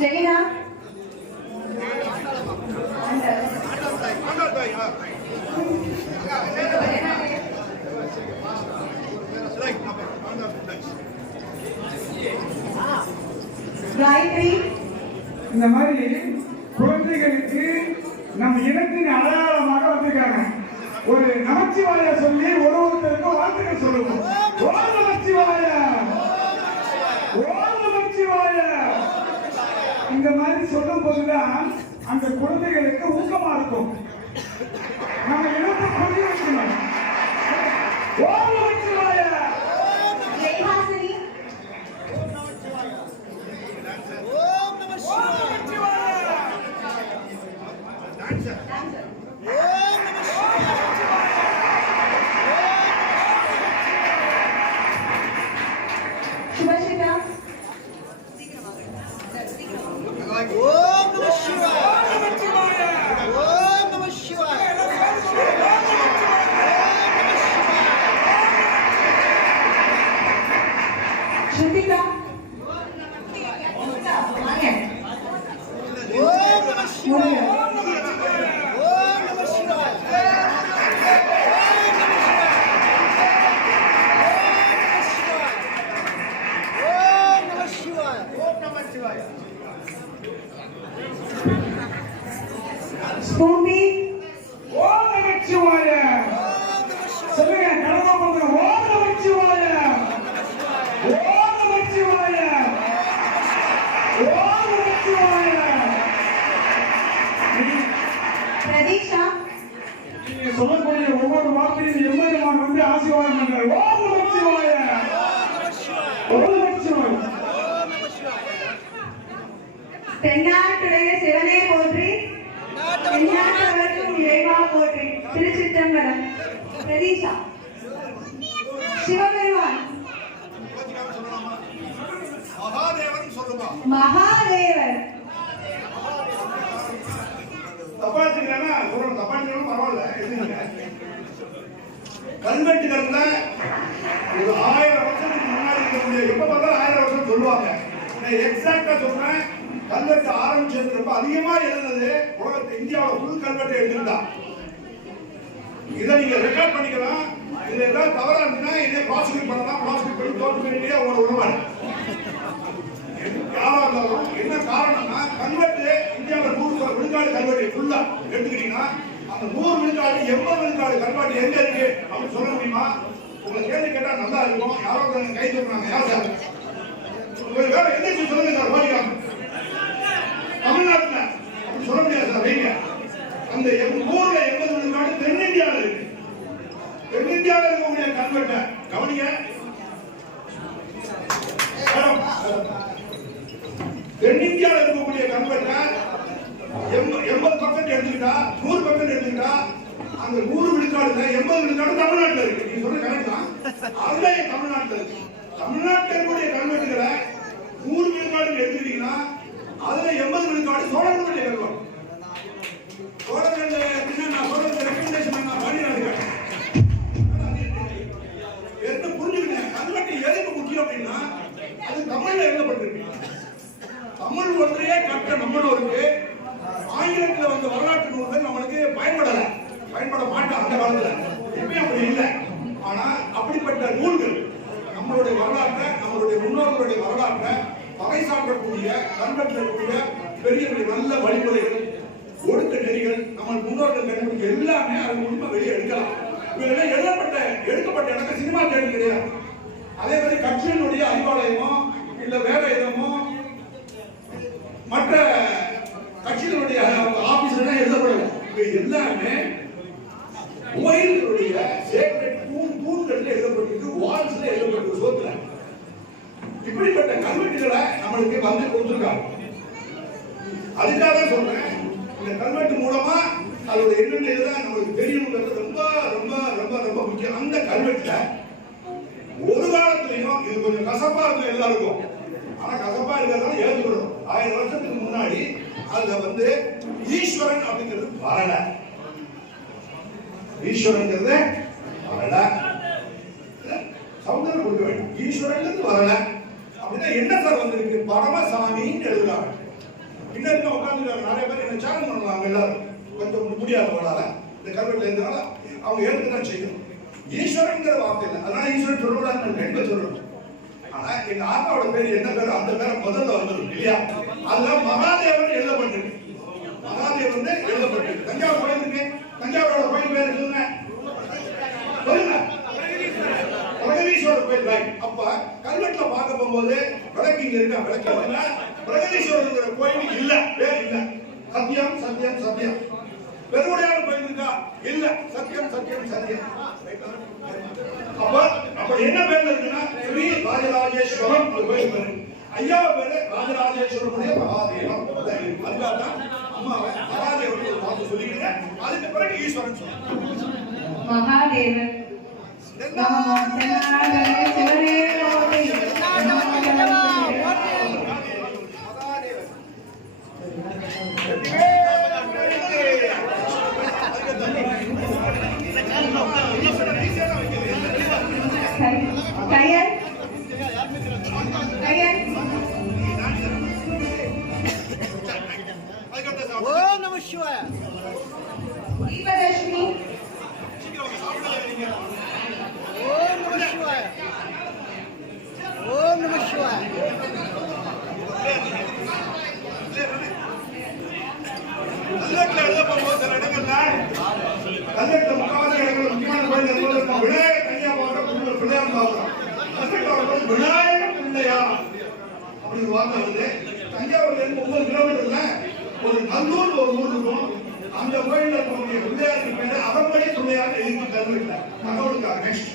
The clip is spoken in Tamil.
ஜெயினா இந்த மாதிரி குழந்தைகளுக்கு நம்ம இனத்தின் அடையாளமாக வந்திருக்காங்க. ஒரு நமச்சிவாய சொல்லி ஒரு ஒருத்தருக்கும் வாழ்த்துக்கள் சொல்லுவோம். நமச்சிவாய! ஓ நமச்சிவாய இந்த மாதிரி சொல்லும் போதுதான் அந்த குழந்தைகளுக்கு ஊக்கமா இருக்கும். நம்ம இனத்தை புரிய வைக்கணும் ஓம் நமச்சிவாய சொல்லுங்க நமச்சிவாய ஓம் நமச்சிவாய பிரதீஷா. நீங்க சொல்லக்கூடிய ஒவ்வொரு வார்த்தையும் எம்பெருமான் வந்து ஆசீர்வாதம் பண்றாரு ஓம் நமச்சிவாய ஓம் நமச்சிவாய தென்னாட்டுடைய சிவனே போற்றி தென்னாட்டவர்க்கும் இறைவா போற்றி திருச்சிற்றம்பலம் பிரதீஷா சிவபெருமான் மகாதேவன் சொல்லுமா மகாதேவர். தப்பா வச்சுக்கிறேன்னா சொல்லணும் தப்பா வச்சுக்கணும் பரவாயில்ல எழுதுங்க. கல்வெட்டுகள்ல ஒரு ஆயிரம் வருஷத்துக்கு முன்னாடி இருக்கக்கூடிய எப்ப பார்த்தாலும் ஆயிரம் வருஷம் சொல்லுவாங்க. நான் எக்ஸாக்டா சொல்றேன் கல்வெட்டு ஆரம்பிச்சது ரொம்ப அதிகமா எழுதுனது உலகத்து இந்தியாவோட புது கல்வெட்டை எழுதிருந்தா இதை நீங்க ரெக்கார்ட் பண்ணிக்கலாம். இதுல ஏதாவது தவறா இருந்துச்சுன்னா இதே ப்ராசிக்யூட் பண்ணலாம் ப்ராசிக்யூட் பண்ணி தோற்று வேண்டிய உங்களோட உணவாடு யாரா இருந்தாலும் என்ன காரணம்னா கல்வெட்டு இந்தியாவில் நூறு விழுக்காடு கல்வெட்டு ஃபுல்லா எடுத்துக்கிட்டீங்கன்னா அந்த நூறு விழுக்காடு எண்பது விழுக்காடு கல்வெட்டு எங்க இருக்கு அப்படின்னு சொல்ல முடியுமா? உங்களை கேள்வி கேட்டா நல்லா இருக்கும். யாரோ கை தூக்குறாங்க யார் சார்? உங்களுக்கு வேற எந்திரிச்சு சொல்லுங்க சார் ஓடிக்கலாம் தமிழ்நாட்டுல அப்படி சொல்ல முடியாது சார் வைங்க அந்த எம்- நூறுல எண்பது விழுக்காடு தென்னிந்தியாவில் இருக்கு தென்னிந்தியாவில் இருக்கக்கூடிய கல்வெட்டை கவனிங்க மேடம், தென்னிந்தியாவில் இருக்கக்கூடிய கல்வெட்டை எண்ப- எண்பது பர்சன்ட் எடுத்துக்கிட்டா நூறு பர்சன்ட் எடுத்துக்கிட்டா அந்த நூறு விழுக்காடுல எண்பது விழுக்காடு தமிழ்நாட்டுல இருக்கு. நீ சொல்ற கரெக்ட் தான். அதுல தமிழ்நாட்டுல இருக்கு. தமிழ்நாட்டில் இருக்கக்கூடிய கல்வெட்டுகளை நூறு விழுக்காடு எடுத்துக்கிட்டீங்கன்னா அதுல எண்பது விழுக்காடு சோழர்களுடைய கல்வெட்டு சோழர்களுடைய மாட்டோம் அந்த காலத்துல அப்படி இல்லை. ஆனா அப்படிப்பட்ட நூல்கள் நம்மளுடைய வரலாற்றை நம்மளுடைய முன்னோர்களுடைய வரலாற்றை பறைசாற்றக்கூடிய சாப்பிடக்கூடிய இருக்கக்கூடிய பெரிய பெரிய நல்ல வழிமுறைகள் ஒடுக்க நெறிகள் நம்ம முன்னோர்கள் கண்டுபிடிக்க எல்லாமே அது மூலமா வெளியே எடுக்கலாம். இவங்க எழுதப்பட்ட எடுக்கப்பட்ட எனக்கு சினிமா தேடி கிடையாது. அதே மாதிரி கட்சியினுடைய அறிவாலயமோ இல்ல வேற எதுமோ மற்ற கட்சிகளுடைய ஆபீஸ்ல எழுதப்படல இவை எல்லாமே கோயில்களுடைய சேக்ரெட் தூண் தூண்கள்ல எழுதப்பட்டிருக்கு வால்ஸ்ல எழுதப்பட்டிருக்கு சோத்துல. இப்படிப்பட்ட கல்வெட்டுகளை நம்மளுக்கு வந்து கொடுத்துருக்காங்க. அதுக்காக சொல்றேன் இந்த கல்வெட்டு மூலமா அதோட என்னென்ன இதெல்லாம் நம்மளுக்கு தெரியணுங்கிறது ரொம்ப ரொம்ப ரொம்ப ரொம்ப முக்கியம். அந்த கல்வெட்டுல ஒரு காலத்துலயும் இது கொஞ்சம் கசப்பா இருக்கும் எல்லாருக்கும். ஆனா கசப்பா இருக்கிறதால ஏற்றுக்கணும் ஆயிரம் வருஷத்துக்கு முன்னாடி அதுல வந்து ஈஸ்வரன் அப்படிங்கிறது வரல. ஈஸ்வரங்கிறது வரல. சவுந்தரம் கொடுக்க வேண்டும் ஈஸ்வரங்கிறது வரல. அப்படின்னா என்ன சார் வந்திருக்கு? பரமசாமின்னு எழுதுறாங்க. இன்னும் உட்காந்துருக்காங்க நிறைய பேர் என்ன சேலஞ்ச் பண்ணுவாங்க எல்லாரும். கொஞ்சம் முடியாதவங்களால இந்த கல்வெட்டுல இருந்தனால அவங்க ஏற்றுக்க தான் செய்யணும். ஈஸ்வரங்கிற வார்த்தை இல்லை. அதனால ஈஸ்வரன் சொல்லக்கூடாது ரெண்டு சொல்லணும் ஆனா எங்க ஆத்தாவோட பேர் என்ன பேர் அந்த பேரை முதல்ல வந்துடும் இல்லையா? அதுதான் மகாதேவன் எழுதப்பட்டிருக்கு. மகாதேவன் எழுதப்பட்டிருக்கு. தஞ்சாவூர் கோயில் தஞ்சாவூரோட கோயில் பேர் சொல்லுங்க சொல்லுங்க. பிரகதீஸ்வரர் கோயில் ரைட் அப்ப கல்வெட்டுல பார்க்க போகும்போது விளக்கு இங்க இருக்கா? விளக்கு இல்ல கோயில் இல்ல. பேர் இல்ல. சத்தியம் சத்தியம் சத்தியம். பெருவுடையார் கோயில் இருக்கா? இல்ல. சத்தியம் சத்தியம் சத்தியம். அப்ப அப்ப என்ன பேர்ல இருக்குன்னா ஸ்ரீ ராஜராஜேஸ்வரம் கோயில் பேரு. ஐயா பேரு ராஜராஜேஸ்வரனுடைய மகாதேவம் அதுக்காக தான் அம்மாவை மகாதேவம் சொல்லிக்கிறேன் அதுக்கு பிறகு ஈஸ்வரன் சொல்லுங்க மகாதேவன். நமோ சிவனே. குருவர் பிள்ளையார் விநாயகர் பிள்ளையார் அப்படின்னு வார்த்தை வந்து தஞ்சாவூர்ல இருந்து ஒன்பது கிலோமீட்டர்ல ஒரு நல்லூர் ஒரு ஊர் இருக்கும் அந்த கோயில இருக்கக்கூடிய பிள்ளையாருக்கு பேரு அகம்படி துணையாக எழுதி கல்வெட்டுல தகவலுக்காக நெக்ஸ்ட்